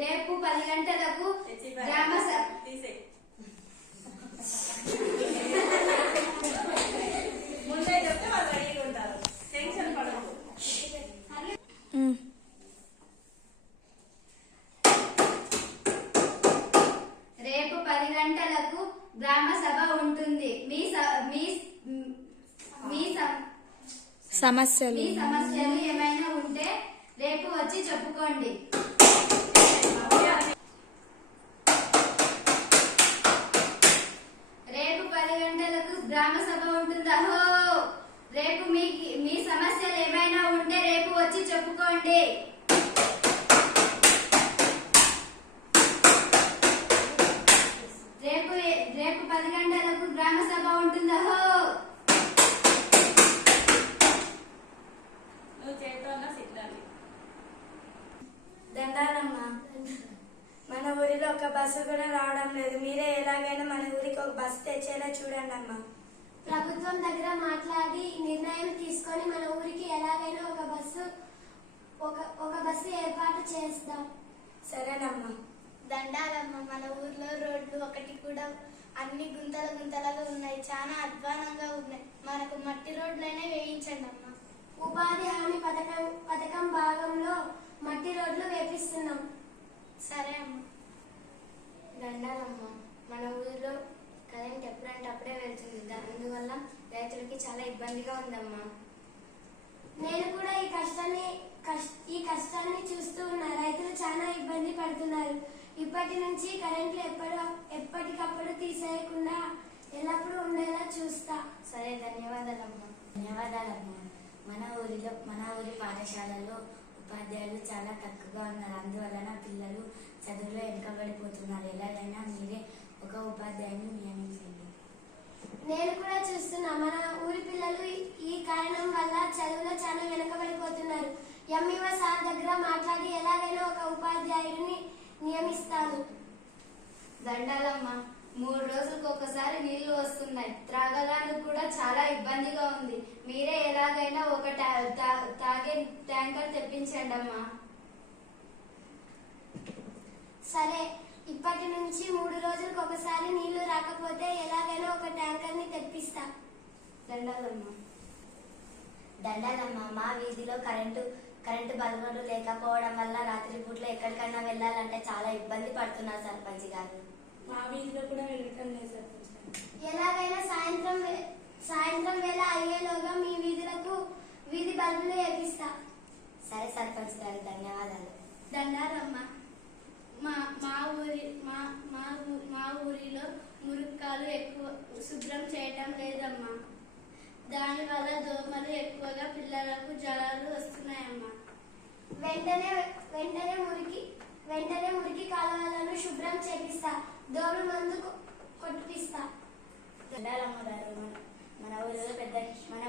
రేపు 10 గంటలకు గ్రామ ముందే చెప్తే వాళ్ళు రెడీగా ఉంటారు. టెన్షన్ పడకు. రేపు 10 గంటలకు గ్రామ సభ ఉంటుంది. మీ సమస్యలు ఏమైనా ఉంటే రేపు వచ్చి చెప్పుకోండి. రేపు 10 గంటలకు గ్రామ సభ ఉంటుందా? రేపు మీ సమస్యలు ఏమైనా ఉంటే రేపు వచ్చి చెప్పుకోండి. రేపు 10 గంటలకు గ్రామ సభ ఉంటుందా? నువ్వు చేతున్నా సిగ్నాలి. దండాలమ్మా, మన ఊరిలో ఒక బస్సు కూడా రావడం లేదు. మీరే ఎలాగైనా మన ఊరికి ఒక బస్సు తెచ్చేలా చూడండి అమ్మా. ప్రభుత్వం దగ్గర మాట్లాడి నిర్ణయం తీసుకొని మన ఊరికి ఎలాగైనా ఒక బస్సు ఏర్పాటు చేస్తాం. సరేనమ్మా. దండాలమ్మ, మన ఊర్లో రోడ్లు ఒకటి కూడా అన్ని గుంతలుగా ఉన్నాయి. చాలా అధ్వానంగా ఉన్నాయి. మనకు మట్టి రోడ్లనే వేయించండి అమ్మ. ఉపాధి హామీ పథకం భాగంలో మట్టి రోడ్లు వేపిస్తున్నాం. సరే అమ్మ. దండాలమ్మ, మన ఊరిలో కరెంట్ ఎప్పుడంటే అప్పుడే వెళ్తుంది. అందువల్ల రైతులకి చాలా ఇబ్బందిగా ఉందమ్మా. నేను కూడా ఈ కష్టాన్ని చూస్తూ ఉన్నా. రైతులు చాలా ఇబ్బంది పడుతున్నారు. ఇప్పటి నుంచి కరెంట్లు ఎప్పటికప్పుడు తీసేయకుండా ఎల్లప్పుడూ ఉండేలా చూస్తా. సరే, ధన్యవాదాలమ్మా. మన ఊరి పాఠశాలలో ఉపాధ్యాయులు చాలా తక్కువగా ఉన్నారు. అందువలన పిల్లలు చదువులో వెనుకబడిపోతున్నారు. ఎలాగైనా మీరే ఒక ఉపాధ్యాయుని నియమించండి. నేను కూడా చూస్తున్నా. మన ఊరి పిల్లలు ఈ కారణం వల్ల చదువులో చాలా వెనుకబడిపోతున్నారు. ఎంఈఓ సార్ దగ్గర మాట్లాడి ఎలాగైనా ఒక ఉపాధ్యాయుడిని నియమిస్తాను. దండాలమ్మ, 3 రోజులకు ఒకసారి నీళ్లు వస్తున్నాయి. త్రాగడానికి కూడా చాలా ఇబ్బందిగా ఉంది. మీరే ఎలాగైనా ఒక తాగే ట్యాంకర్ తెప్పించండి అమ్మా. సరే, ఇప్పటి నుంచి 3 రోజులకు ఒకసారి నీళ్లు రాకపోతే ఎలాగైనా ఒక ట్యాంకర్ ని తెప్పిస్తా. దండాలమ్మ, మా వీధిలో కరెంటు బల్బులు లేకపోవడం వల్ల రాత్రి పూట్లో ఎక్కడికైనా వెళ్ళాలంటే చాలా ఇబ్బంది పడుతున్నారు సర్పంచ్ గారు. మా వీధిలో కూడా వెళ్ళటం లేదు సర్పంచ్ గారు. ఎలాగైనా సాయంత్రం వేళ అయ్యేలోగా మీ వీధి బల్బులు వేపిస్తా. సరే సర్పంచ్ గారు, ధన్యవాదాలు. దండారమ్మ, మా ఊరిలో మురుక్కాలు ఎక్కువ శుభ్రం చేయటం లేదమ్మా. దానివల్ల దోమలు ఎక్కువగా పిల్లలకు జ్వరాలు వస్తున్నాయమ్మా. వెంటనే మురికి కాలువలను శుభ్రం చేపిస్తా. దోమ మందు కొట్టిపిస్తా. దండాలమ్మ గారు, మన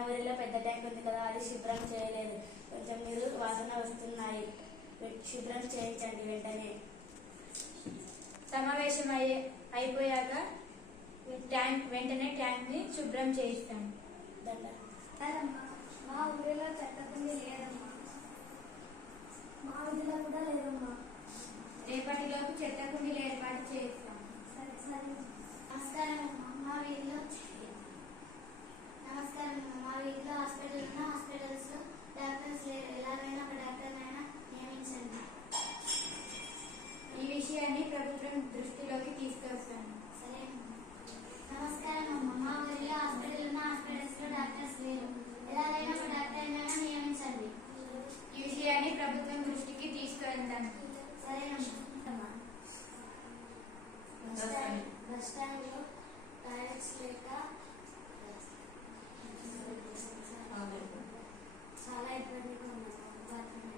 ఊరిలో పెద్ద ట్యాంక్ ఉంది కదా, అది శుభ్రం చేయలేదు. కొంచెం నీరు వాసన వస్తున్నాయి. శుభ్రం చేయించండి వెంటనే. సమావేశం అయిపోయాక వెంటనే ట్యాంక్ ని శుభ్రం చేయిస్తాను. మా ఊరిలో చెత్తకుండి లేదమ్మా. మా ఊరిలో కూడా లేదమ్మా. రేపటిలోపు చెత్తకుండీలు ఏర్పాటు చేస్తాం. నమస్కారం అమ్మా. మా వీధిలో హాస్పిటల్స్ లో డాక్టర్స్ లేరు. ఎలాగైనా ఒక డాక్టర్ అయినా నియమించండి. ఈ విషయాన్ని ప్రభుత్వం దృష్టిలోకి తీసుకొస్తాను. సరే. నమస్కారం అమ్మ. మా ఊరిలో హాస్పిటల్స్ లో డాక్టర్స్ లేరు. ఎలాగైనా ఒక డాక్టర్ అయినా నియమించండి. ఈ విషయాన్ని ప్రభుత్వం దృష్టికి తీసుకువెళ్తాను. సరేనమ్మా. బస్ స్టాండ్ లో టాయిలెట్స్ లేక చాలా ఇబ్బందిగా ఉన్నాము.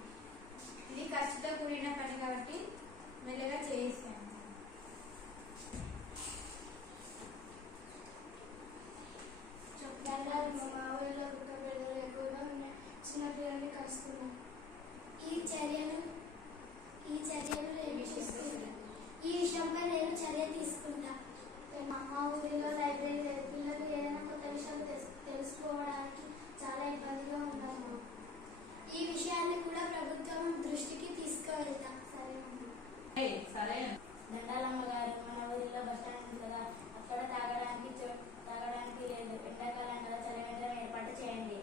ఇది ఖర్చుతో కూడిన పని కాబట్టి మెల్లగా చేయిస్తాను. మా ఊరిలో కుక్క పిల్లలు ఎక్కువగా ఉన్నాయి. చిన్నపిల్లల్ని కలుస్తున్నాం. ఈ విషయంపై నేను చర్య తీసుకుంటా. మా ఊరిలో లైబ్రరీ లేదు. పిల్లలు ఏదైనా కొత్త విషయాలు తెలుసుకోవడానికి చాలా ఇబ్బందిగా ఉన్నాము. ఈ విషయాన్ని కూడా ప్రభుత్వం దృష్టికి తీసుకువెళ్తాం. సరేనమ్మా. సరే దండాలమ్మ గారు, మన ఊరిలో బస్ స్టాండ్ ఉంది కదా, అక్కడ తాగడానికి లేదు. ఎండాకాలం కదా, చలివేంద్రం ఏర్పాటు చేయండి.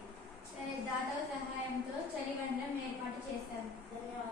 సరే, దాతల సహాయంతో చలివేంద్రం ఏర్పాటు చేశారు. ధన్యవాదాలు.